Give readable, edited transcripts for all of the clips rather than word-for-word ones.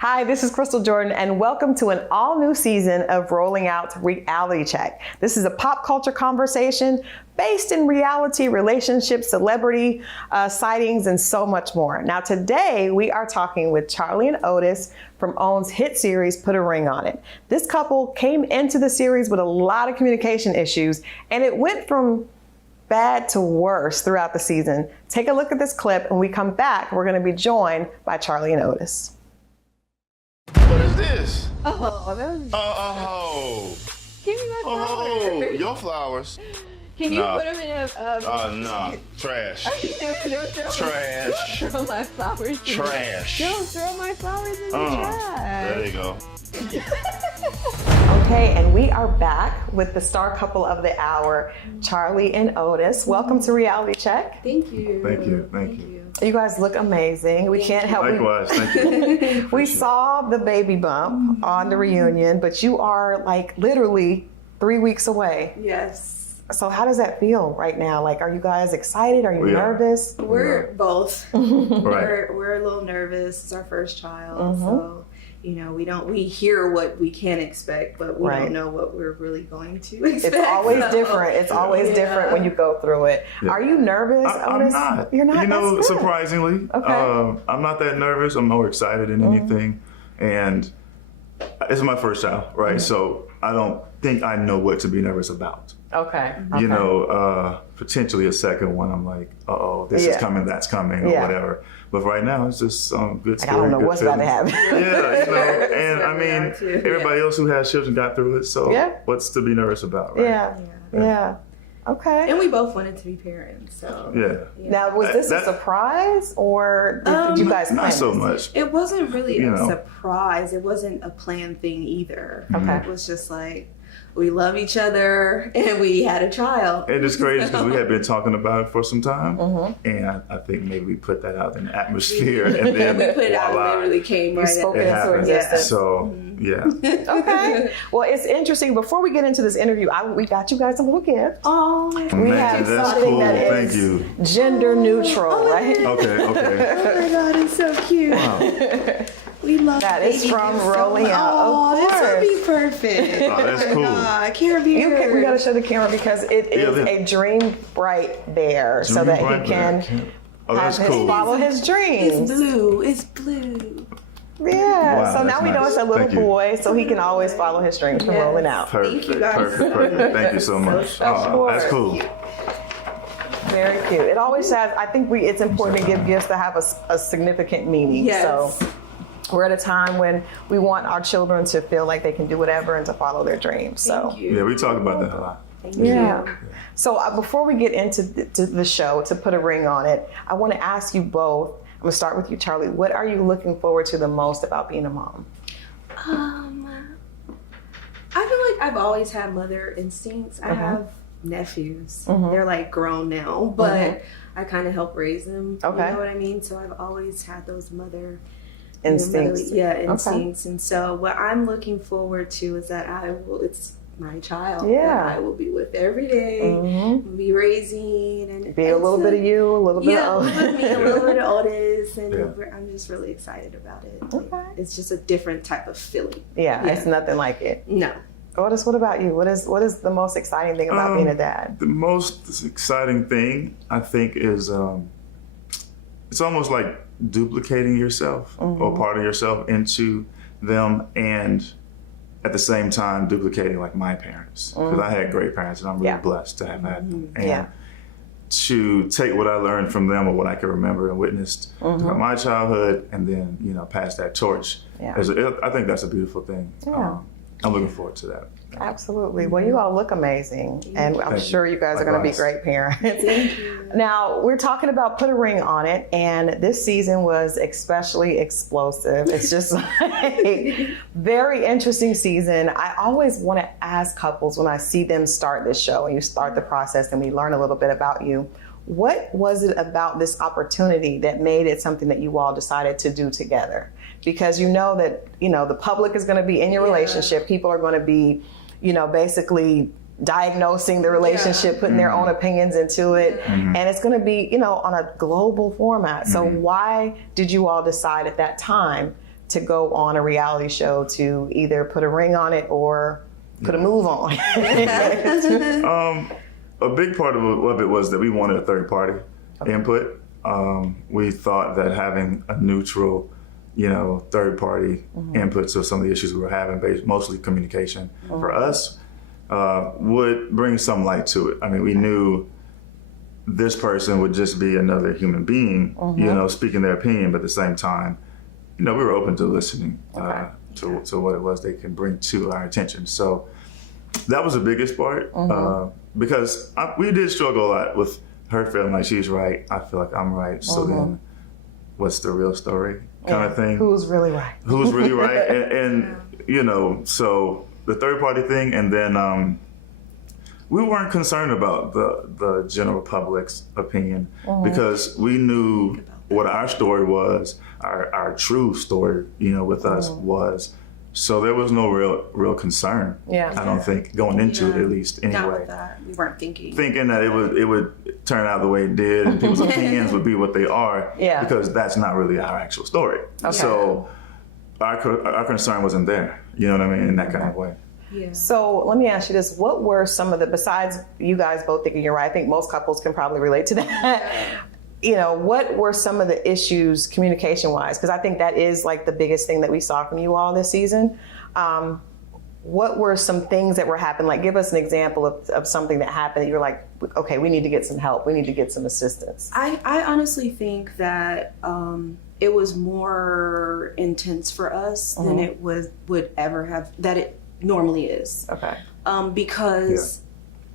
Hi, this is Crystal Jordan, and welcome to an all-new season of Rolling Out Reality Check. This is a pop culture conversation based in reality, relationships, celebrity sightings, and so much more. Now, today we are talking with Charlie and Otis from OWN's hit series, Put a Ring on It. This couple came into the series with a lot of communication issues, and it went from bad to worse throughout the season. Take a look at this clip, and when we come back, we're going to be joined by Charlie and Otis. What is this? Oh, that was... Oh. Give me my flowers. Oh, your flowers. Can you put them in a... no. Trash. Don't Trash. throw my flowers. Trash. Don't throw my flowers in the trash. There you go. Okay, and we are back with the star couple of the hour, Charlie and Otis. Welcome to Reality Check. Thank you. Thank you. Thank you. You guys look amazing. We can't help it. Likewise, thank you. We saw the baby bump on the reunion, but you are like literally 3 weeks away. Yes. So how does that feel right now? Like, are you guys excited? Are you nervous? We're both. Right. We're a little nervous. It's our first child, so you know, we hear what we can expect, but we don't know what we're really going to expect. It's always different. It's always different when you go through it. Yeah. Are you nervous, Otis? I'm not. You're not? You know, surprisingly. Okay. I'm not that nervous. I'm more excited than anything. And it's my first child, right? So I don't think I know what to be nervous about. Okay. You know, potentially a second one, I'm like, uh-oh, this is coming, that's coming, or whatever. But right now, it's just good spirit. I don't know what's about to happen. Yeah, you know, and I mean, everybody else who has children got through it, so what's to be nervous about, right? Yeah. Okay. And we both wanted to be parents, so. Yeah. Now, was this a surprise, or did you guys plan Not so this? much. It wasn't really a surprise. It wasn't a planned thing either. Okay. It was just like, we love each other, and we had a child. And it's crazy because we had been talking about it for some time, and I think maybe we put that out in the atmosphere, and then we put it out, and it really came right spoke at into existence. So, Okay. Well, it's interesting. Before we get into this interview, we got you guys a little gift. Oh, we have something that is Thank you. Gender neutral, right? Okay. Oh my God, it's so cute. Wow. We love that. Is from Rolling Out. Oh, of course. this would be perfect. Oh, that's cool. I can't be. We got to show the camera because it is a dream bright bear, so that he can follow his dreams. It's blue. Yeah. Wow, so now we know it's a little boy, so he can always follow his dreams from Rolling Out. Perfect. Thank you guys. Perfect. Thank you so much. That's cool. Very cute. It always has. I think it's important to give gifts that have a significant meaning. Yes. So we're at a time when we want our children to feel like they can do whatever and to follow their dreams. So yeah, we talk about that a lot. Thank you. So before we get into the show, to put a ring on it, I want to ask you both. I'm gonna start with you, Charlie. What are you looking forward to the most about being a mom? I feel like I've always had mother instincts. I have nephews. They're like grown now, but I kind of help raise them. Okay. You know what I mean? So I've always had those mother instincts. Instincts. And so what I'm looking forward to is that it's my child that I will be with every day, be raising and be a little bit of you, a little bit of Otis. a little bit of Otis, and I'm just really excited about it. Okay. It's just a different type of feeling. Yeah, it's nothing like it. No. Otis, what about you? What is the most exciting thing about being a dad? The most exciting thing, I think, is it's almost like duplicating yourself or part of yourself into them, and at the same time duplicating like my parents, because I had great parents and I'm really blessed to have had them. And to take what I learned from them or what I can remember and witnessed throughout my childhood, and then pass that torch. I think that's a beautiful thing. I'm looking forward to that. Absolutely. Well, you all look amazing, and I'm sure you guys are going to be great parents. Thank you. Now, we're talking about Put a Ring on It, and this season was especially explosive. It's just a very interesting season. I always want to ask couples when I see them start this show and you start the process and we learn a little bit about you, what was it about this opportunity that made it something that you all decided to do together? Because you know that, the public is going to be in your relationship. People are going to be, basically diagnosing the relationship, putting their own opinions into it. And it's going to be, on a global format. So why did you all decide at that time to go on a reality show to either put a ring on it or put a move on? A big part of it was that we wanted a third party input. We thought that having a neutral, third party input to some of the issues we were having, mostly communication for us, would bring some light to it. I mean, we knew this person would just be another human being, speaking their opinion, but at the same time, we were open to listening to what it was they can bring to our attention. So that was the biggest part, because we did struggle a lot with her feeling like she's right. I feel like I'm right. So then what's the real story kind of thing? Who's really right? Who's really right? And so the third party thing, and then we weren't concerned about the general public's opinion because we knew what our story was, our true story, with us was. So there was no real concern. Yeah. I don't think going into it, at least anyway. Not with that. We weren't thinking that it would turn out the way it did, and people's opinions would be what they are. Yeah. Because that's not really our actual story. Okay. So our concern wasn't there. You know what I mean? In that kind of way. Yeah. So let me ask you this. What were some of the, besides you guys both thinking you're right, I think most couples can probably relate to that. What were some of the issues communication-wise? Because I think that is like the biggest thing that we saw from you all this season. What were some things that were happening? Like, give us an example of something that happened that you're like, okay, we need to get some help. We need to get some assistance. I honestly think that it was more intense for us than it would ever have, that it normally is. Okay. Because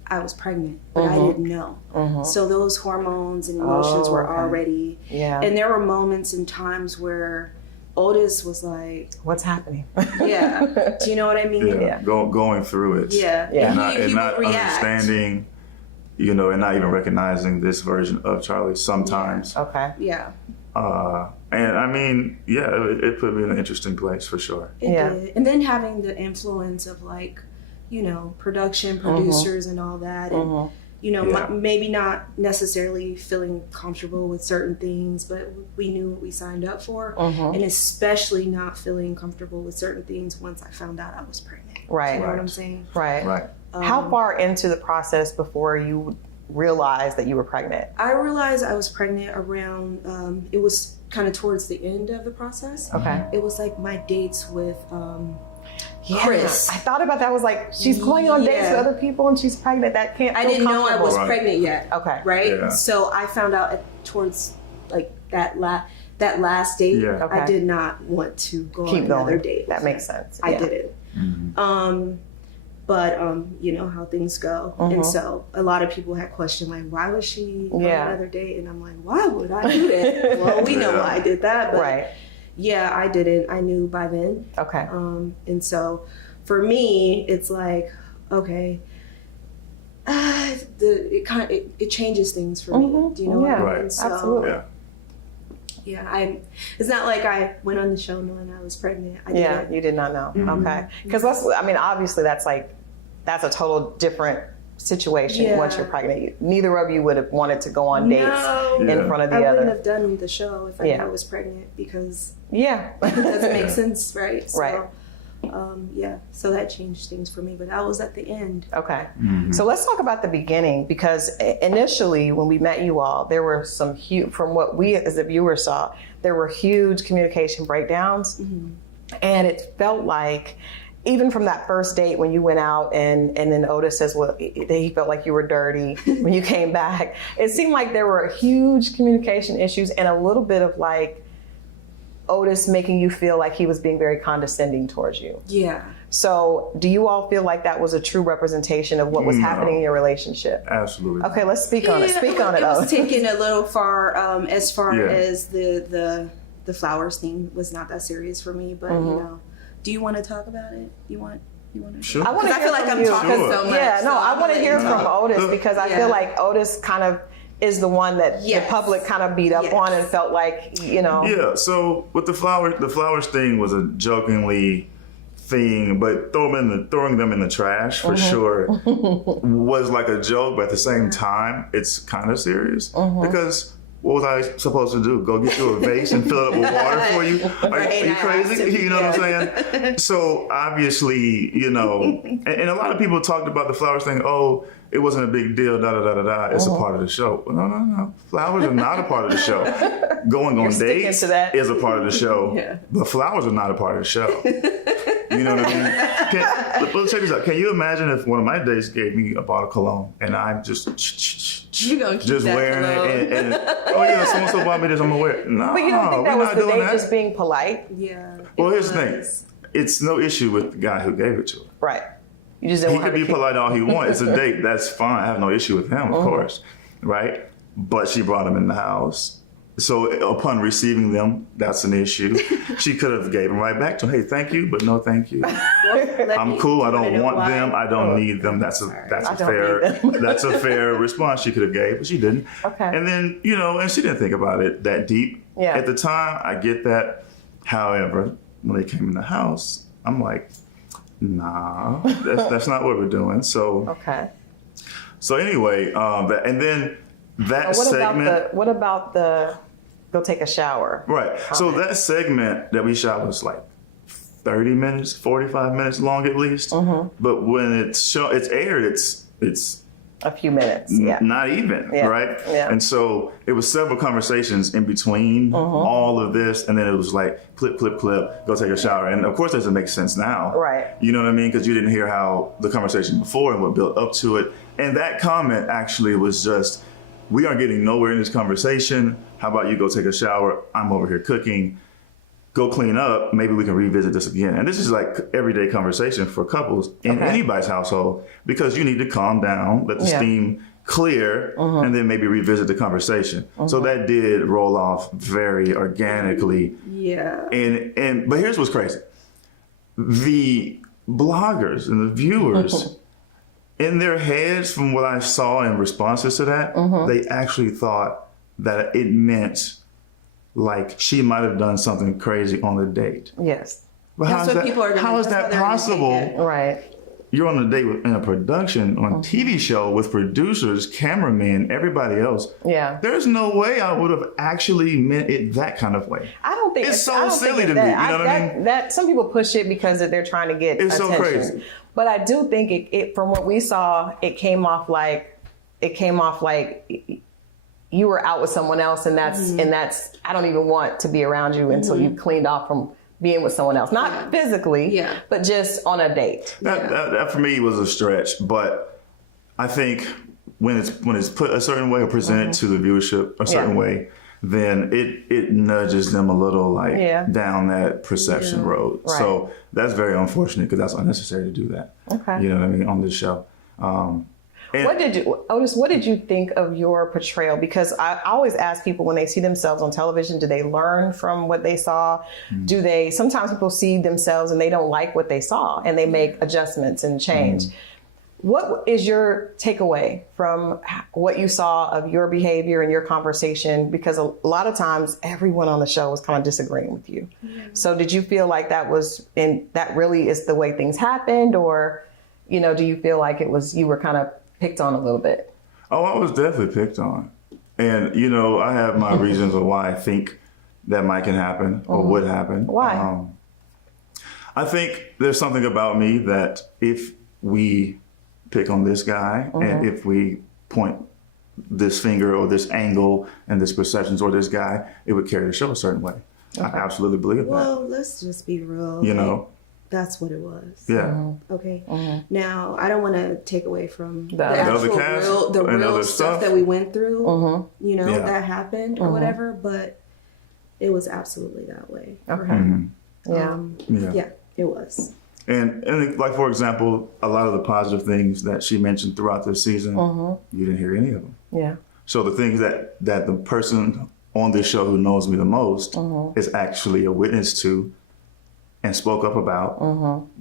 I was pregnant, but I didn't know. So those hormones and emotions were already, and there were moments and times where Otis was like, what's happening? Yeah. Do you know what I mean? Yeah. Going through it. Yeah. And not understanding, and not even recognizing this version of Charlie sometimes. Okay. Yeah. And I mean, it put me in an interesting place for sure. It did. And then having the influence of like, production, producers and all that. And, maybe not necessarily feeling comfortable with certain things, but we knew what we signed up for. And especially not feeling comfortable with certain things once I found out I was pregnant. Right. You know what I'm saying? Right. How far into the process before you realized that you were pregnant? I realized I was pregnant around, it was kind of towards the end of the process. Okay. It was like my dates with Chris. I thought about that. I was like, she's going on dates with other people and she's pregnant. That can't feel I didn't know I was Right. pregnant yet. Okay. Right? Yeah. So I found out towards like that last date. Yeah. Okay. I did not want to go Keep on going. another date. That makes sense. I Yeah. didn't. But you know how things go. And so a lot of people had questioned like, why was she on another date? And I'm like, why would I do that? Well, we know why I did that. But Right. yeah, I didn't. I knew by then. Okay. And so for me, it's like, okay, it changes things for me. Do you know what I mean? Right. So, Absolutely. Yeah. it's not like I went on the show knowing I was pregnant. I didn't. You did not know. Okay. Because obviously that's a total different situation once you're pregnant. Neither of you would have wanted to go on dates in front of the I other. wouldn't have done the show if I knew I was pregnant because Yeah. it doesn't make sense, right? So, Right. So that changed things for me, but that was at the end. Okay. So let's talk about the beginning, because initially when we met you all, there were some huge, from what we as the viewers saw, there were huge communication breakdowns. And it felt like, even from that first date when you went out and then Otis says, well, he felt like you were dirty when you came back. It seemed like there were huge communication issues and a little bit of like Otis making you feel like he was being very condescending towards you. Yeah. So do you all feel like that was a true representation of what was happening in your relationship? Absolutely. Okay, let's speak on it. Speak on it. It was taken a little far, as far Yeah. as the flowers thing was not that serious for me, but do you want to talk about it? You want to? Sure. I want to I feel like I'm you. talking so much. Yeah, no, so I want to hear from Otis because I Yeah. feel like Otis kind of is the one that the public kind of beat up on and felt like, Yeah, so with the flowers thing was a jokingly thing, but throwing them in the trash for sure was like a joke, but at the same time, it's kind of serious because what was I supposed to do? Go get you a vase and fill it up with water for you? Are you crazy? You know what I'm saying? So obviously, you know, and a lot of people talked about the flowers thing. Oh, it wasn't a big deal, da da da da da. It's a part of the show. Well, no. Flowers are not a part of the show. Going on dates is a part of the show, but flowers are not a part of the show. You know what I mean? Let's check this out. Can you imagine if one of my dates gave me a bottle of cologne and I'm just wearing it and oh yeah, so bought me this, I'm gonna wear it. No, but you don't think that was the date just being polite? Yeah. Well, here's the thing. It's no issue with the guy who gave it to her. Right. You just didn't he could be polite all he wants. It's a date. That's fine. I have no issue with him, of course. Right? But she brought him in the house. So upon receiving them, that's an issue. She could have gave them right back to him. Hey, thank you, but no thank you. I'm cool. I don't want them. I don't need them. That's a fair response she could have gave, but she didn't. Okay. And then, you know, and she didn't think about it that deep. Yeah. At the time, I get that. However, when they came in the house, I'm like, nah, that's not what we're doing. So okay. So anyway, and then that segment. What about the go take a shower? Right. So that segment that we shot was like 30 minutes, 45 minutes long at least. But when it's aired, it's a few minutes. Yeah. Not even, right? Yeah. And so it was several conversations in between all of this. And then it was like, clip, go take a shower. And of course, that doesn't make sense now. Right. You know what I mean? Because you didn't hear how the conversation before and what built up to it. And that comment actually was just, we aren't getting nowhere in this conversation. How about you go take a shower? I'm over here cooking. Go clean up. Maybe we can revisit this again. And this is like everyday conversation for couples in anybody's household, because you need to calm down, let the steam clear, and then maybe revisit the conversation. So that did roll off very organically. Yeah. But here's what's crazy. The bloggers and the viewers, in their heads, from what I saw in responses to that, they actually thought that it meant like she might have done something crazy on the date. Yes. But how is that possible? Right. You're on a date in a production, on a TV show with producers, cameramen, everybody else. Yeah. There's no way I would have actually meant it that kind of way. I don't think it's so silly to me. You know what I mean? That some people push it because they're trying to get attention. So crazy. But I do think it from what we saw, it came off like you were out with someone else, and that's I don't even want to be around you until you cleaned off from being with someone else, not physically, but just on a date. That for me was a stretch, but I think when it's put a certain way or presented to the viewership a certain way, then it nudges them a little down that perception road. Right. So that's very unfortunate, because that's unnecessary to do that. Okay. You know what I mean, on this show. Otis, what did you think of your portrayal? Because I always ask people when they see themselves on television, do they learn from what they saw? Sometimes people see themselves and they don't like what they saw and they make adjustments and change. What is your takeaway from what you saw of your behavior and your conversation? Because a lot of times everyone on the show was kind of disagreeing with you. So did you feel like that really is the way things happened? Or, do you feel like you were kind of picked on a little bit? Oh, I was definitely picked on. And, I have my reasons of why I think that might can happen or would happen. Why? I think there's something about me that if we pick on this guy and if we point this finger or this angle and this perception toward this guy, it would carry the show a certain way. I absolutely believe that. Well, let's just be real. That's what it was. Yeah. Okay. Now, I don't want to take away from the real stuff that we went through. That happened or whatever, but it was absolutely that way for him. Yeah, it was. And like, for example, a lot of the positive things that she mentioned throughout this season, you didn't hear any of them. Yeah. So the things that the person on this show who knows me the most is actually a witness to and spoke up about,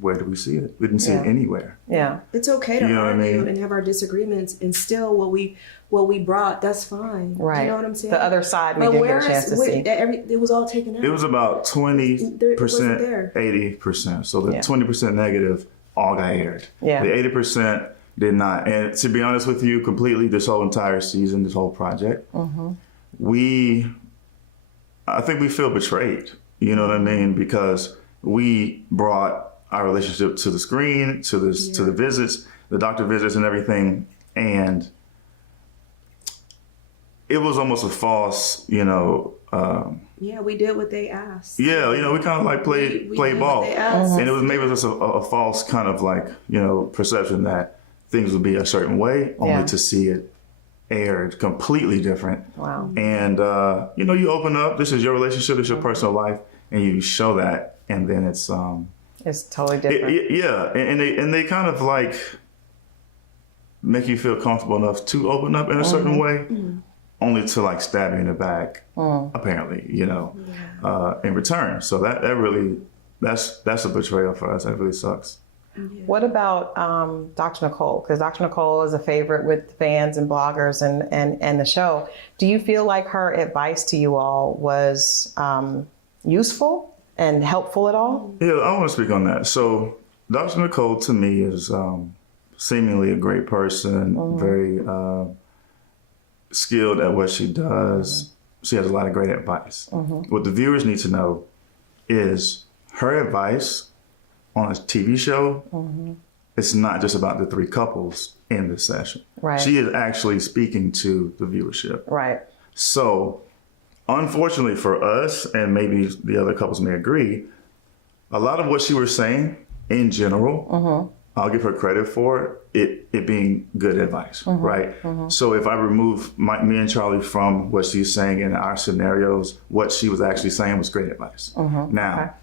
where do we see it? We didn't see it anywhere. Yeah. It's okay to argue and have our disagreements, and still what we brought, that's fine. Right. You know what I'm saying? The other side we didn't get a chance to see. It was all taken out. It was about 20%, 80%. So the 20% negative all got aired. Yeah. The 80% did not. And to be honest with you, completely this whole entire season, this whole project, I think we feel betrayed. You know what I mean? Because we brought our relationship to the screen, to the visits, the doctor visits and everything. And it was almost a false, we did what they asked. Yeah, we kind of like played ball. And it was maybe just a false kind of like, perception that things would be a certain way, only to see it aired completely different. Wow. And, you open up, this is your relationship, it's your personal life, and you show that, and then it's totally different. And they kind of like make you feel comfortable enough to open up in a certain way, only to like stab you in the back, apparently, in return. So that really, that's a betrayal for us. That really sucks. Yeah. What about Dr. Nicole? Because Dr. Nicole is a favorite with fans and bloggers and the show. Do you feel like her advice to you all was useful and helpful at all? Yeah, I want to speak on that. So Dr. Nicole to me is seemingly a great person, very skilled at what she does. She has a lot of great advice. What the viewers need to know is her advice on a TV show, it's not just about the three couples in this session. Right. She is actually speaking to the viewership. Right. So, unfortunately for us, and maybe the other couples may agree, a lot of what she was saying in general, I'll give her credit for it being good advice, right? So if I remove me and Charlie from what she's saying in our scenarios, what she was actually saying was great advice. Now,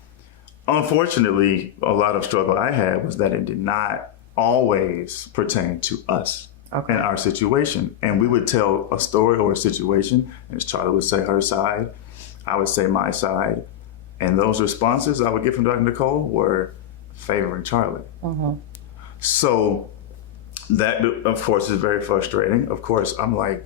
unfortunately, a lot of struggle I had was that it did not always pertain to us in our situation. And we would tell a story or a situation, and Charlie would say her side, I would say my side. And those responses I would get from Dr. Nicole were favoring Charlie. So that, of course, is very frustrating. Of course, I'm like,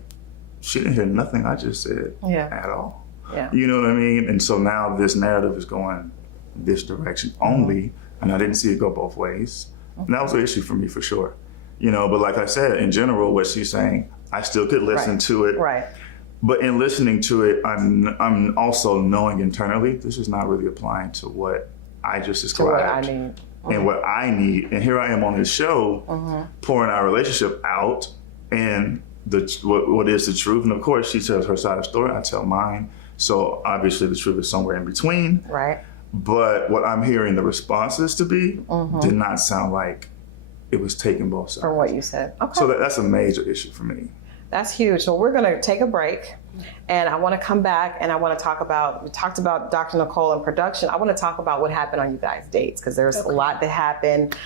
she didn't hear nothing I just said at all. Yeah. You know what I mean? And so now this narrative is going this direction only, and I didn't see it go both ways. And that was an issue for me for sure. But like I said, in general, what she's saying, I still could listen to it. Right. But in listening to it, I'm also knowing internally, this is not really applying to what I just described. To what I need. And what I need. And here I am on this show pouring our relationship out and what is the truth. And of course, she tells her side of the story, I tell mine. So obviously the truth is somewhere in between. Right. But what I'm hearing the responses to be did not sound like it was taking both sides. From what you said. Okay. So that's a major issue for me. That's huge. So we're going to take a break, and I want to come back and I want to talk about, we talked about Dr. Nicole and production. I want to talk about what happened on you guys' dates, because there's a lot that happened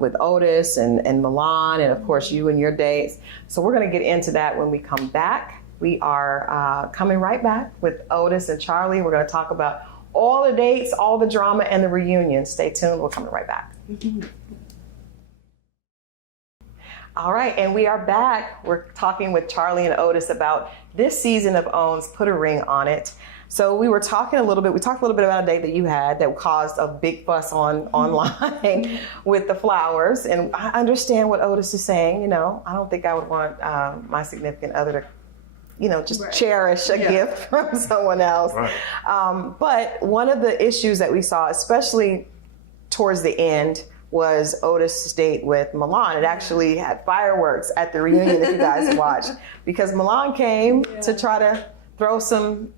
with Otis and Milan, and of course you and your dates. So we're going to get into that when we come back. We are coming right back with Otis and Charlie. We're going to talk about all the dates, all the drama, and the reunion. Stay tuned. We're coming right back. All right, and we are back. We're talking with Charlie and Otis about this season of OWN's Put a Ring on It. So we talked a little bit about a date that you had that caused a big fuss online with the flowers. And I understand what Otis is saying. I don't think I would want my significant other to just cherish a gift from someone else. Right. But one of the issues that we saw, especially towards the end, was Otis' date with Milan. It actually had fireworks at the reunion that you guys watched, because Milan came to try to throw some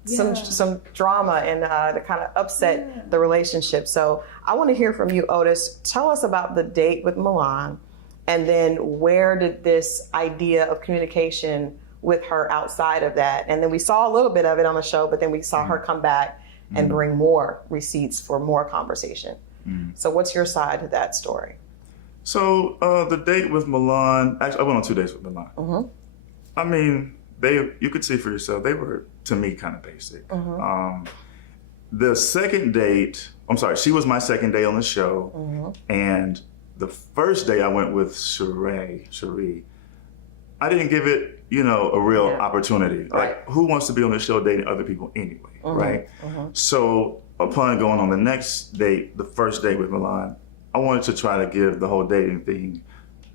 drama and to kind of upset the relationship. So I want to hear from you, Otis. Tell us about the date with Milan, and then where did this idea of communication with her outside of that? And then we saw a little bit of it on the show, but then we saw her come back and bring more receipts for more conversation. So what's your side to that story? So the date with Milan, actually I went on 2 dates with Milan. I mean, you could see for yourself, they were, to me, kind of basic. The second date, she was my second day on the show. And the first day I went with Cherie, I didn't give it, a real opportunity. Right. Like, who wants to be on the show dating other people anyway, right? So upon going on the next date, the first date with Milan, I wanted to try to give the whole dating thing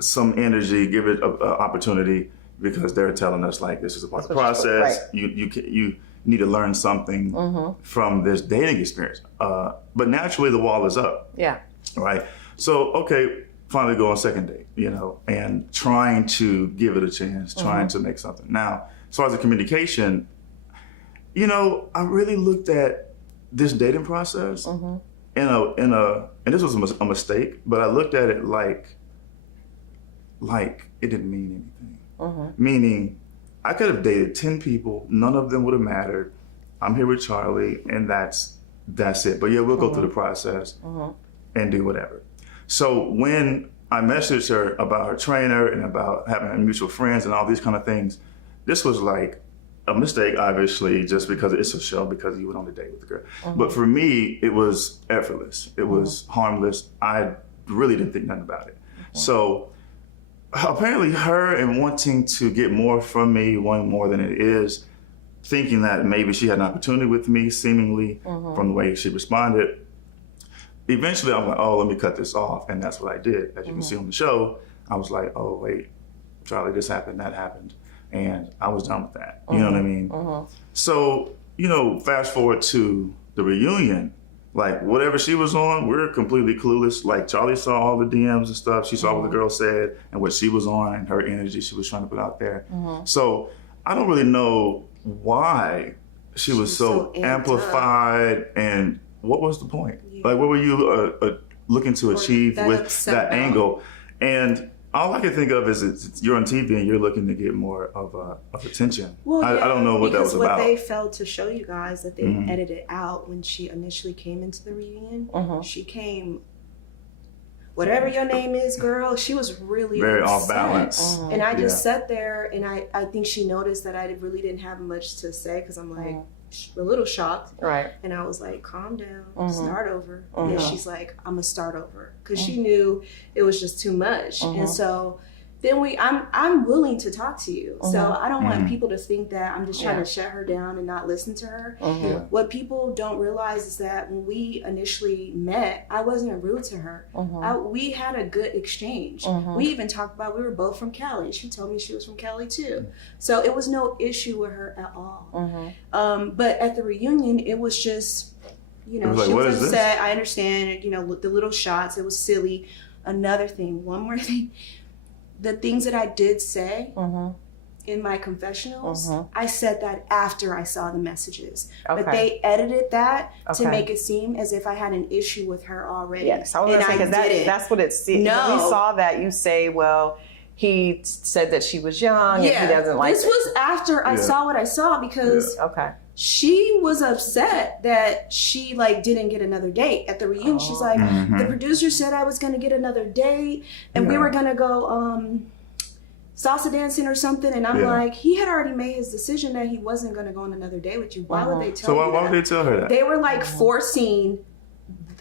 some energy, give it an opportunity, because they're telling us like this is a part of the process. Right. You need to learn something from this dating experience. But naturally, the wall is up. Yeah. Right. So, okay, finally go on second date, and trying to give it a chance, trying to make something. Now, as far as the communication, I really looked at this dating process in a, and this was a mistake, but I looked at it like it didn't mean anything. Meaning, I could have dated 10 people, none of them would have mattered. I'm here with Charlie, and that's it. But yeah, we'll go through the process and do whatever. So when I messaged her about her trainer and about having mutual friends and all these kind of things, this was like a mistake, obviously, just because it's a show, because you went on a date with the girl. But for me, it was effortless. It was harmless. I really didn't think nothing about it. So apparently her and wanting to get more from me, wanting more than it is, thinking that maybe she had an opportunity with me, seemingly, from the way she responded. Eventually, I'm like, oh, let me cut this off. And that's what I did. As you can see on the show, I was like, oh, wait, Charlie, this happened, that happened. And I was done with that. You know what I mean? So, fast forward to the reunion, like whatever she was on, we're completely clueless. Like Charlie saw all the DMs and stuff. She saw what the girl said and what she was on and her energy she was trying to put out there. So I don't really know why she was so amplified, and what was the point? Like, what were you looking to achieve with that angle? And all I can think of is you're on TV and you're looking to get more of attention. Well, I don't know what that was about. What they failed to show you guys that they edited out when she initially came into the reunion. She came, whatever your name is, girl, she was really very upset. off balance. And I just sat there, and I think she noticed that I really didn't have much to say, because I'm like a little shocked. Right. And I was like, calm down, start over. And she's like, I'm gonna start over, because she knew it was just too much. And so then I'm willing to talk to you. So I don't want people to think that I'm just trying to shut her down and not listen to her. What people don't realize is that when we initially met, I wasn't rude to her. We had a good exchange. We even talked about, we were both from Cali. She told me she was from Cali too. So it was no issue with her at all. But at the reunion, it was just, she was upset. I understand, the little shots, it was silly. Another thing, one more thing. The things that I did say in my confessionals, I said that after I saw the messages. But they edited that to make it seem as if I had an issue with her already. Yes, I was going to say, because that's what it seemed. No. We saw that you say, well, he said that she was young and he doesn't like this. Was after I saw what I saw, because she was upset that she didn't get another date at the reunion. She's like, the producer said I was going to get another date, and we were going to go salsa dancing or something. And I'm like, he had already made his decision that he wasn't going to go on another date with you. Why would they tell you that? So why would they tell her that? They were forcing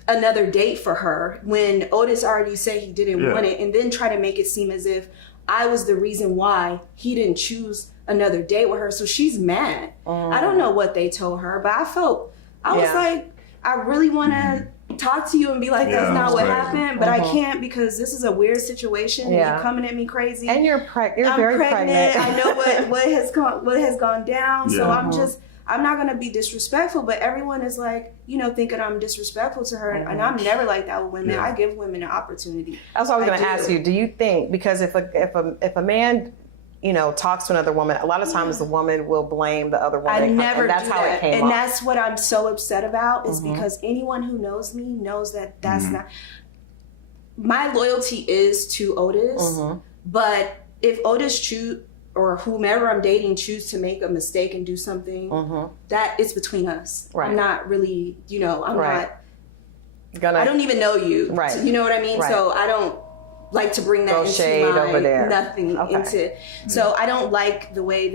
another date for her when Otis already said he didn't want it, and then try to make it seem as if I was the reason why he didn't choose another date with her. So she's mad. I don't know what they told her, but I was like, I really want to talk to you and be like, that's not what happened, but I can't, because this is a weird situation. And you're coming at me crazy, and you're very pregnant. I know what has gone down. So I'm not going to be disrespectful, but everyone is thinking I'm disrespectful to her. And I'm never like that with women. I give women an opportunity. That's what I was going to ask you. Do you think, because if a man, talks to another woman, a lot of times the woman will blame the other woman. I never that's do how that. it came and off. That's what I'm so upset about, is because anyone who knows me knows that that's not. My loyalty is to Otis, but if Otis or whomever I'm dating choose to make a mistake and do something, that it's between us. Right. I'm not really, I'm not. I don't even know you. Right. So, you know what I mean? Right. So I don't like to bring that into shade over there. Nothing into. So I don't like the way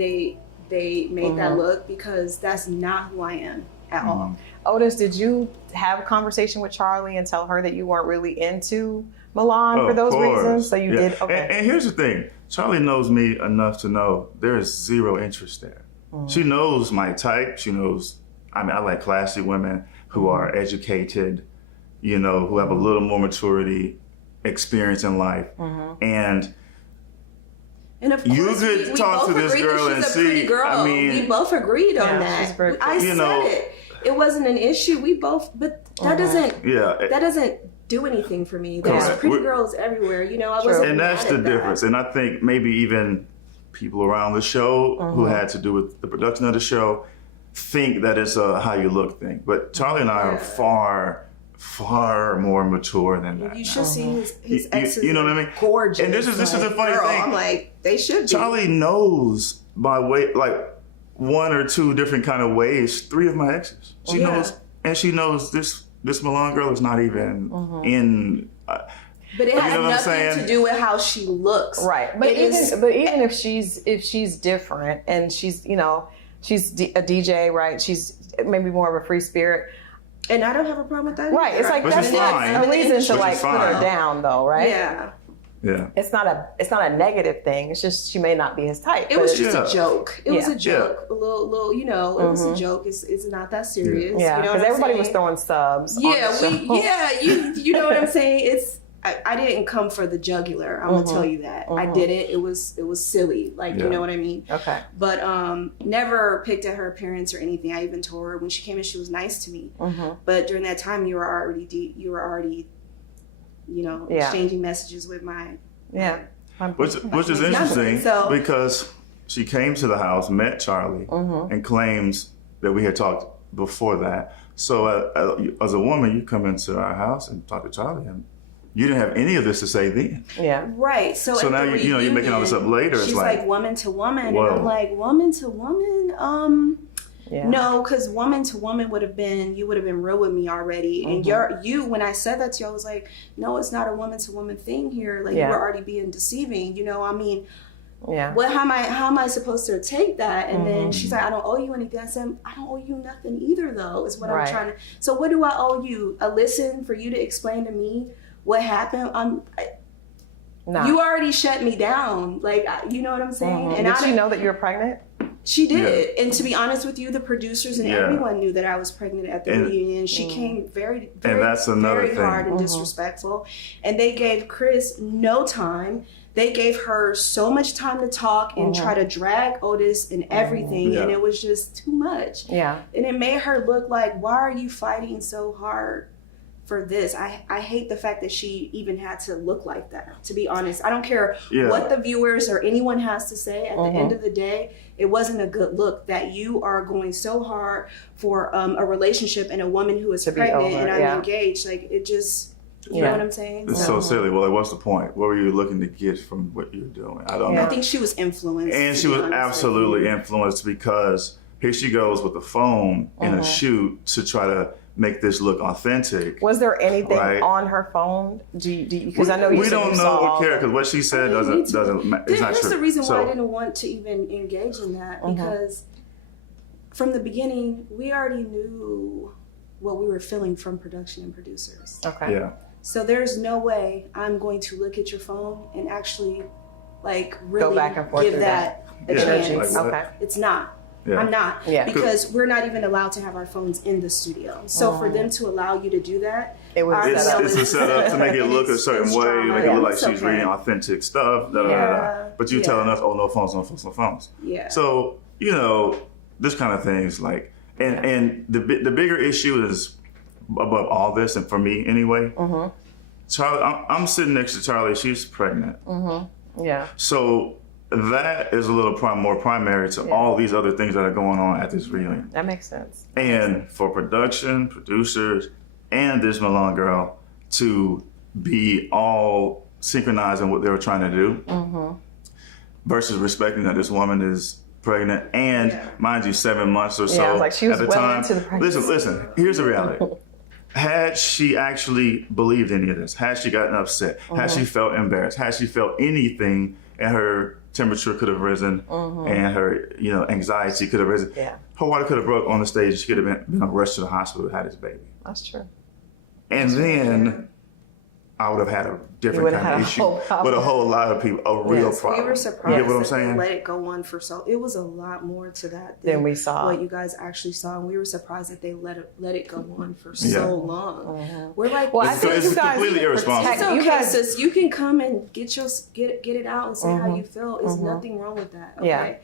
they made that look, because that's not who I am at all. Otis, did you have a conversation with Charlie and tell her that you weren't really into Milan for those reasons? So you did? Okay. And here's the thing. Charlie knows me enough to know there is zero interest there. She knows my type. She knows, I like classy women who are educated, who have a little more maturity, experience in life. And And of course, You could we talk both to this agreed girl that and she's a pretty see, girl. I mean- we both agreed on Yeah, that. she's very I pretty. You said know- it. It wasn't an issue. We both, but that doesn't. Yeah. That doesn't do anything for me. There's Correct. pretty girls everywhere. You know, I wasn't. And that's mad the at that. difference. And I think maybe even people around the show who had to do with the production of the show think that it's a how you look thing. But Charlie and I are far more mature than that. You should see his You- exes. you know what I mean? Gorgeous. And this is a funny girl, thing. I'm like, they should be. Charlie knows by way, like one or two different kind of ways, 3 of my exes. She knows, and she knows this Milan girl is not even in. But it you had know what I'm nothing saying? to do with how she looks. Right. But It even is- if she's different and she's a DJ, right? She's maybe more of a free spirit. And I don't have a problem with that. Right. either. It's like Which that's is not fine. a reason to Which like is put her fine. down though, right? Yeah. Yeah. It's not a negative thing. It's just she may not be his type. It but was it's- just a joke. It was Yeah. a joke. A little, it was a joke. It's not that serious. yeah, you know because what I'm everybody was saying? throwing subs. on Yeah, the show. you know what I'm saying? I didn't come for the jugular. I'm gonna tell you that. I didn't. It was silly. Like, you know what I mean? Okay. But never picked at her appearance or anything. I even told her when she came in, she was nice to me. But during that time, you were already exchanging messages with my Yeah. Which is interesting So- because she came to the house, met Charlie, and claims that we had talked before that. So as a woman, you come into our house and talk to Charlie, and you didn't have any of this to say then. Yeah. right. So So at now the you're making all this up later. She's It's like, woman to woman, whoa. and I'm like, woman to woman. Yeah. No, because woman to woman you would have been real with me already. And when I said that to you, I was like, no, it's not a woman to woman thing here. Like, you were already being deceiving. You know, I mean, Yeah. how am I supposed to take that? And then she's like, I don't owe you anything. I said, I don't owe you nothing either, though, is what I'm Right. trying to. So what do I owe you? A listen for you to explain to me what happened? Nah. You already shut me down. Like, you know what I'm saying? And Did I she know that you were pregnant? She did. And to be honest with you, the producers and Yeah. everyone knew that I was pregnant at the reunion. She came very, very, And that's another very thing. hard and disrespectful. And they gave Chris no time. They gave her so much time to talk and try to drag Otis and everything. Yeah. And it was just too much. Yeah. And it made her look like, why are you fighting so hard for this? I hate the fact that she even had to look like that, to be honest. I don't care what the viewers or anyone has to say. At the end of the day, it wasn't a good look that you are going so hard for a relationship and a woman who is pregnant over, and I'm engaged. Like, it just, you know what I'm saying? It's so silly. Well, like, what's the point? What were you looking to get from what you're doing? I don't I know. think she was influenced. And to she be was honest with absolutely you. influenced because here she goes with a phone in a shoot to try to make this look authentic. Was there anything Right. on her phone? Because I know you we said don't you know saw what all care the- because what she said it's That's not true. the reason why I So- didn't want to even engage in that, because from the beginning, we already knew what we were feeling from production and producers. Okay. Yeah. So there's no way I'm going to look at your phone and actually really Go back and forth give through that a Yeah, chance. like what? Okay. It's not. Yeah. I'm not. Yeah. Because we're not even allowed to have our phones in the studio. So for them to allow you to do that, It was our set up. It's a setup to make it And look a it's- certain it's way, drama. make it look like It's she's okay. reading authentic stuff. Da, da, da, da. Yeah. But you Yeah. telling us, oh, no phones, no phones, no phones. yeah. So, this kind of things like, and the bigger issue is above all this, and for me anyway, Charlie, I'm sitting next to Charlie, she's pregnant. Yeah. So that is a little more primary to all these other things that are going on at this reunion. That makes sense. And for production, producers, and this Milan girl to be all synchronized in what they were trying to do versus respecting that this woman is pregnant and, mind you, 7 months or so I was like, she was at the well time. into the pregnancy. Listen, here's the reality. Had she actually believed any of this, had she gotten upset, had she felt embarrassed, had she felt anything, and her temperature could have risen and her anxiety could have risen, Yeah. her water could have broke on the stage. She could have been rushed to the hospital and had this baby. That's true. And then I would have had a different kind of issue with a whole lot of people, a real problem. We were surprised you get what I'm that saying? they let it go on for so. It was a lot more to that than we saw. What you guys actually saw, and we were surprised that they let it go on for so long. We're like, well, I think it's you guys completely irresponsible. it's okay, sis. You can come and get it out and say how you feel. There's nothing wrong with that. Okay. Yeah.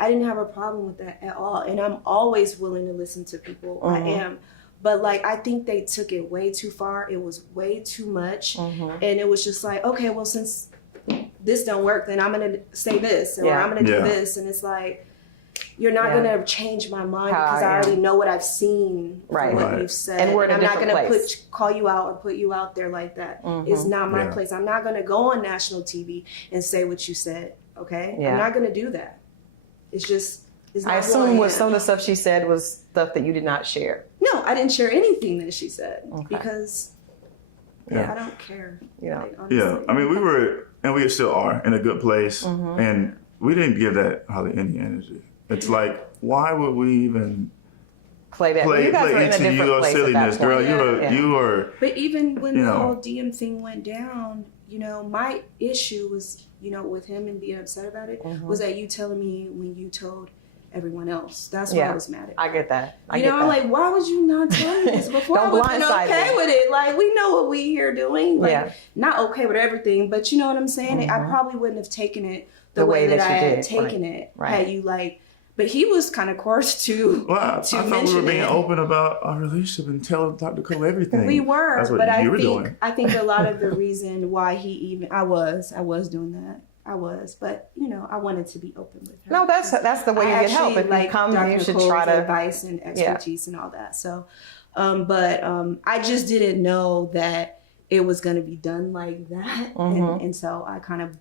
I didn't have a problem with that at all, and I'm always willing to listen to people. I am. But like, I think they took it way too far. It was way too much. And it was just like, okay, well, since this don't work, then I'm going to say this, or I'm going to do this. And it's like, you're not going to change my mind because I already know what I've seen from what you've said. And we're in a I'm not different going to call you out or put you out there like that. It's not my place. I'm not going to go on national TV and say what you said. Okay. I'm not going to do that. It's just, I assume what some of the stuff she said was stuff that you did not share. No, I didn't share anything that she said because I don't care. Like, honestly. I mean, we were, and we still are, in a good place, and we didn't give that hardly any energy. It's like, why would we even play that? You guys were in a different place silliness, at that point. girl. You were. But even when the whole DM thing went down, my issue was, with him and being upset about it, was that you telling me when you told everyone else. That's why I was mad at. I get that. I'm like, why would you not tell me this before? I would have been okay with it. Like, we know what we here doing. Like, not okay with everything, but you know what I'm saying? I probably wouldn't have taken it the way that I had taken it. Had you but he was kind of coarse to I thought we were being open about our relationship and telling Dr. Cole everything. We were, That's what but doing. I think a lot of the reason why I was doing that. I was, but I wanted to be open with her. No, that's the way you get help. If you come, you should try to advice and expertise and all that. So, but I just didn't know that it was going to be done like that, and so I kind of,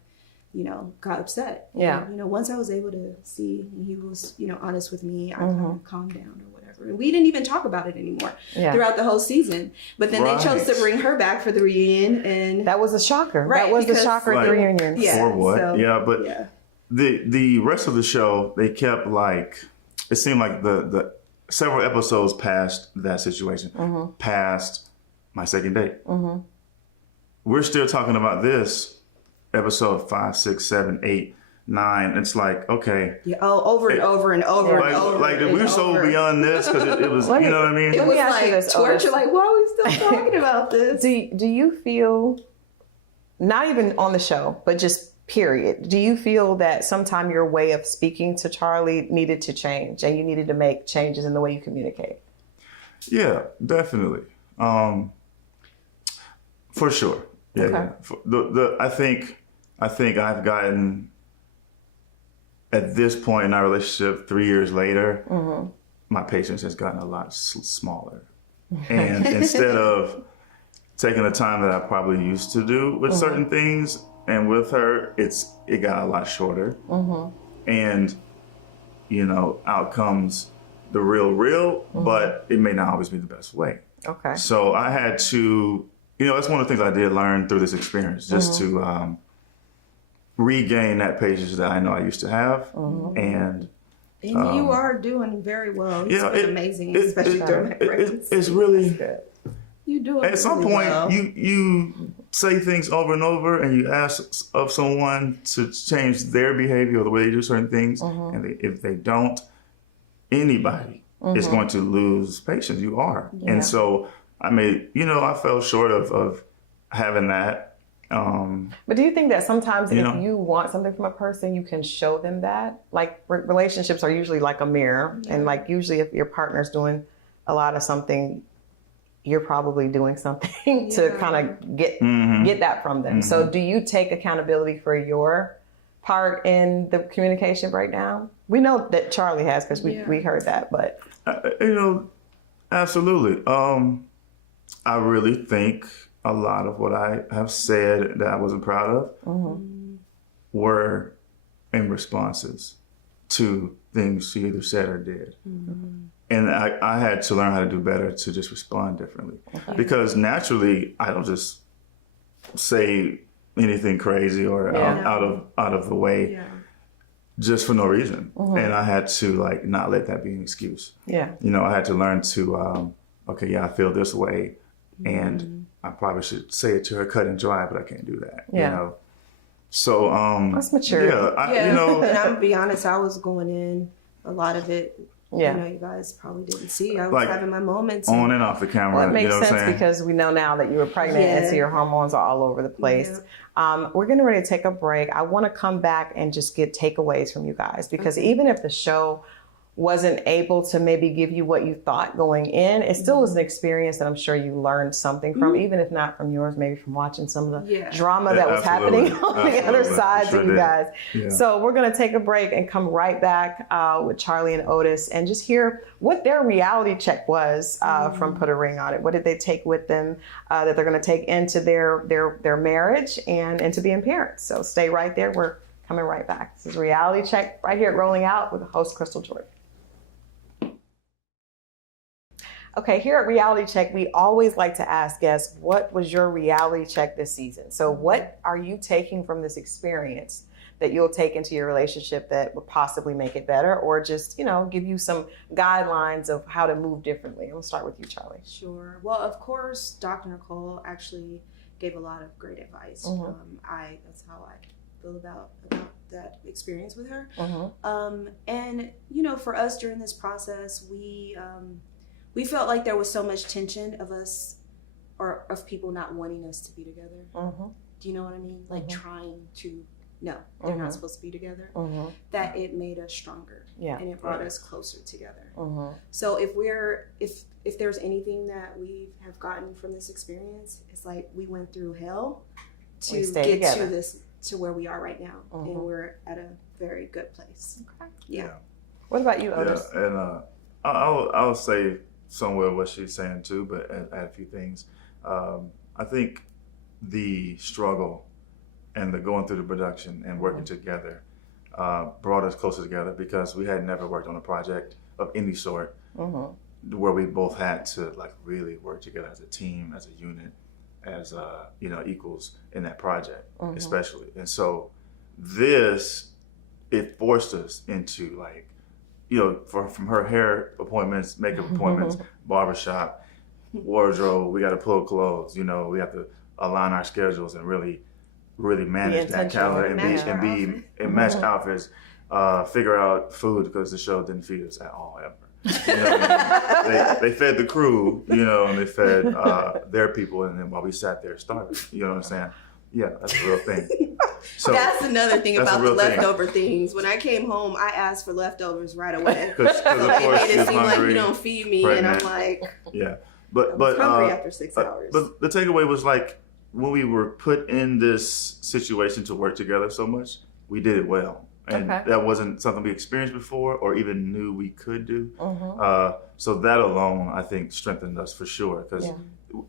got upset. Yeah. And, once I was able to see and he was, honest with me, I kind of calmed down or whatever. And we didn't even talk about it anymore throughout the whole season. But then they chose to bring her back for the reunion, and that was a shocker. Right, that was the shocker at the reunion. Yeah, for what? But the rest of the show, they kept it seemed like the several episodes past that situation, past my second date. We're still talking about this. Episode 5, 6, 7, 8, 9. It's like, okay. Yeah, over and over and over and over. Like we're so beyond this because it was, you know what I mean? It was like torture. Like, why are we still talking about this? Do you feel, not even on the show, but just period, do you feel that sometime your way of speaking to Charlie needed to change and you needed to make changes in the way you communicate? Yeah, definitely. For sure. Yeah. I think I've gotten, at this point in our relationship, 3 years later, my patience has gotten a lot smaller. And instead of taking the time that I probably used to do with certain things, and with her, it got a lot shorter. And, out comes the real, but it may not always be the best way. Okay. So I had to, that's one of the things I did learn through this experience, just to regain that patience that I know I used to have. And you are doing very well. It's been amazing, especially during that pregnancy. It's really, you do it at some really point, well. you say things over and over, and you ask of someone to change their behavior or the way they do certain things. And if they don't, anybody is going to lose patience. You are. Yeah. And so I fell short of having that. But do you think that sometimes if you want something from a person, you can show them that? Like relationships are usually like a mirror. And like usually if your partner's doing a lot of something, you're probably doing something to kind of get that from them. So do you take accountability for your part in the communication breakdown? We know that Charlie has, because we heard that, but. Absolutely. I really think a lot of what I have said that I wasn't proud of were in responses to things she either said or did. And I had to learn how to do better to just respond differently. Because naturally, I don't just say anything crazy or out of the way just for no reason. And I had to not let that be an excuse. I had to learn to, I feel this way. and I probably should say it to her cut and dry, but I can't do that. Yeah. You know. So that's mature. You know, and I'm gonna be honest, I was going in a lot of it. Yeah. You know, you guys probably didn't see. I was Like, having my moments. on and off the camera. Well, it makes you know what I'm sense saying? because we know now that you were pregnant, and so your hormones are all over the place. We're getting ready to take a break. I want to come back and just get takeaways from you guys, because even if the show wasn't able to maybe give you what you thought going in, it still was an experience that I'm sure you learned something from, even if not from yours, maybe from watching some of the drama that was happening on the other side to you guys. Yeah. So we're going to take a break and come right back with Charlie and Otis and just hear what their reality check was from Put a Ring on It. What did they take with them that they're going to take into their marriage and into being parents? So stay right there. We're coming right back. This is Reality Check right here at Rolling Out with the host, Crystal Jordan. Okay, here at Reality Check, we always like to ask guests, what was your reality check this season? So what are you taking from this experience that you'll take into your relationship that would possibly make it better, or just, give you some guidelines of how to move differently? I'm gonna start with you, Charlie. Sure. Well, of course, Dr. Nicole actually gave a lot of great advice. That's how I feel about that experience with her. And, for us during this process, we felt like there was so much tension of us, or of people not wanting us to be together. Do you know what I mean? Like trying to, no, they're not supposed to be together. That it made us stronger. Yeah. And it brought us closer together. So if there's anything that we have gotten from this experience, it's like we went through hell to get together. To where we are right now. And we're at a very good place. Okay. Yeah. What about you, Otis? Yeah, and I'll say somewhere what she's saying too, but add a few things. I think the struggle and the going through the production and working together brought us closer together, because we had never worked on a project of any sort where we both had to really work together as a team, as a unit, as equals in that project, especially. And so it forced us into from her hair appointments, makeup appointments, barbershop, wardrobe, we got to pull clothes, we have to align our schedules and really manage that calendar and match outfits, figure out food, because the show didn't feed us at all ever. They fed the crew, and they fed their people, and then while we sat there starving, you know what I'm saying? Yeah, that's a real thing. So that's another thing about the leftover things. When I came home, I asked for leftovers right away. Because of course it made it seem like you don't feed me, pregnant. And I'm like, yeah, but hungry after 6 hours. But the takeaway was when we were put in this situation to work together so much, we did it well. And that wasn't something we experienced before or even knew we could do. So that alone, I think, strengthened us for sure, because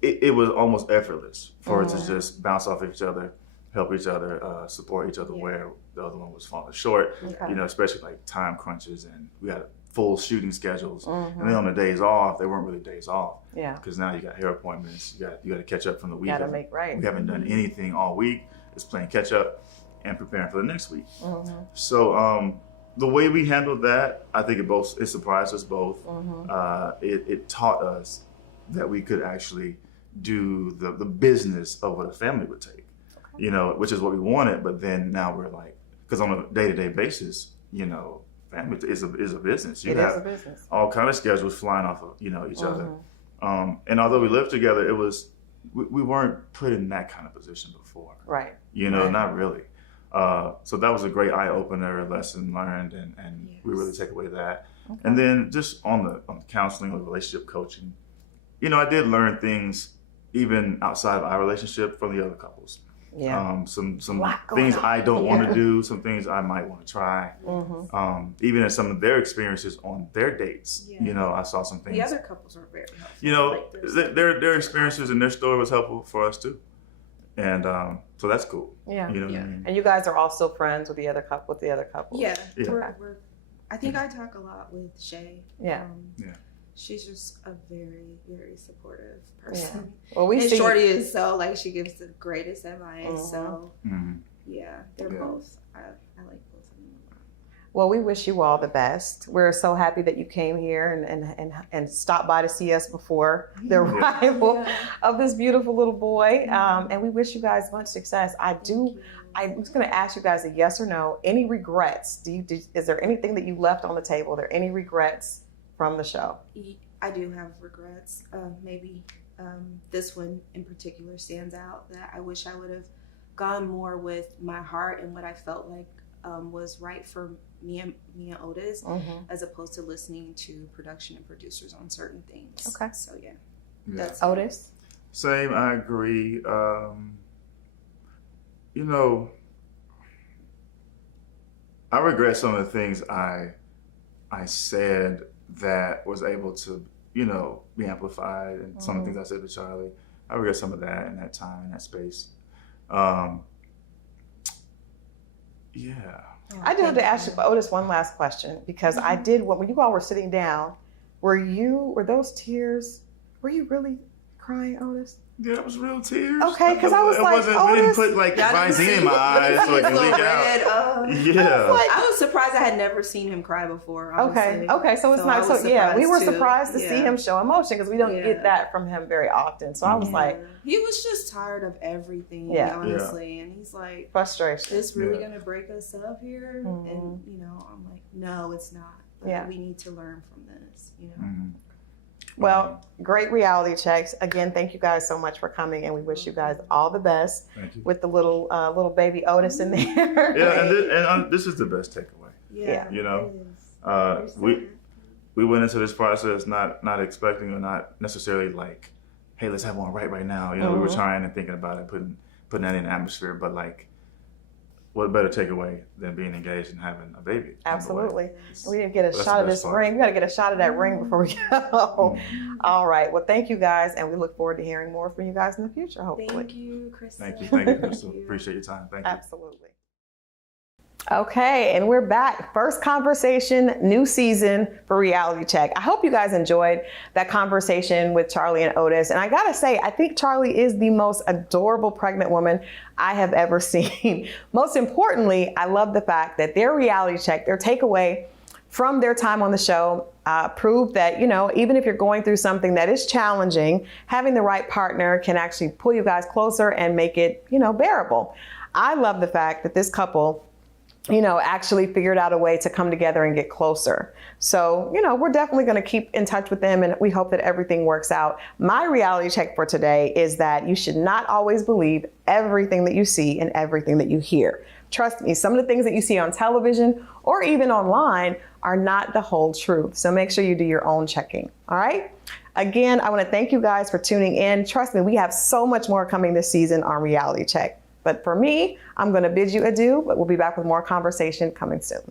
it was almost effortless for us to just bounce off each other, help each other, support each other where the other one was falling short, especially time crunches, and we had full shooting schedules. And then on the days off, they weren't really days off. Yeah. Because now you got hair appointments, you got to catch up from the week. Gotta make right. We haven't done anything all week. It's playing catch up and preparing for the next week. So the way we handled that, I think it surprised us both. It taught us that we could actually do the business of what a family would take, which is what we wanted. But then now we're because on a day-to-day basis, family is a business. You have a business. All kind of schedules flying off of each other. And although we lived together, we weren't put in that kind of position before. Right. Not really. So that was a great eye-opener, lesson learned, and we really take away that. And then just on the counseling or relationship coaching, I did learn things even outside of our relationship from the other couples. Yeah. Some things I don't want to do, some things I might want to try. Even in some of their experiences on their dates, I saw some things. The other couples were very helpful. Their experiences and their story was helpful for us too. And so that's cool. Yeah. What I mean? And you guys are also friends with the other couple. Yeah. I think I talk a lot with Shay. Yeah. She's just a very, very supportive person. Yeah. Well, Shorty is so she gives the greatest advice. So yeah, they're both. I like both of them. Well, we wish you all the best. We're so happy that you came here and stopped by to see us before the arrival of this beautiful little boy. And we wish you guys much success. I was going to ask you guys a yes or no. Any regrets? Is there anything that you left on the table? Are there any regrets from the show? I do have regrets. Maybe this one in particular stands out, that I wish I would have gone more with my heart and what I felt like was right for me and Otis, as opposed to listening to production and producers on certain things. Okay. So yeah. That's Otis. Same, I agree. You know, I regret some of the things I said that was able to, you know, be amplified, and some of the things I said to Charlie. I regret some of that in that time, in that space. Yeah. I do have to ask you, Otis, one last question, because I did, when you all were sitting down, were those tears, were you really crying, Otis? Yeah, it was real tears. Okay, because I was like, we didn't Otis. put like Visine in my eyes so it can leak out. Yeah. I was surprised. I had never seen him cry before. Okay, so it's not so. Yeah, we were surprised to see him show emotion, because we don't get that from him very often. So I was like, he was just tired of everything, honestly, and he's like, frustration. Is this really gonna break us up here? And you know, I'm like, no, it's not. Like, we need to learn from this. You know. Well, great reality checks. Again, thank you guys so much for coming, and we wish you guys all the best with the little baby Otis in there. Yeah, and this is the best takeaway. Yeah. You know, we went into this process not expecting, or not necessarily like, hey, let's have one right now. You know, we were trying and thinking about it, putting that in the atmosphere, but like, what better takeaway than being engaged and having a baby? Absolutely. We didn't get a shot of this ring. We got to get a shot of that ring before we go. All right. Well, thank you guys, and we look forward to hearing more from you guys in the future, hopefully. Thank you, Crystal. Thank you, Crystal. Appreciate your time. Thank you. Absolutely. Okay, and we're back. First conversation, new season for Reality Check. I hope you guys enjoyed that conversation with Charlie and Otis. And I gotta say, I think Charlie is the most adorable pregnant woman I have ever seen. Most importantly, I love the fact that their reality check, their takeaway from their time on the show, proved that, you know, even if you're going through something that is challenging, having the right partner can actually pull you guys closer and make it, you know, bearable. I love the fact that this couple, you know, actually figured out a way to come together and get closer. So, you know, we're definitely going to keep in touch with them, and we hope that everything works out. My reality check for today is that you should not always believe everything that you see and everything that you hear. Trust me, some of the things that you see on television or even online are not the whole truth. So make sure you do your own checking. All right. Again, I want to thank you guys for tuning in. Trust me, we have so much more coming this season on Reality Check. But for me, I'm going to bid you adieu, but we'll be back with more conversation coming soon.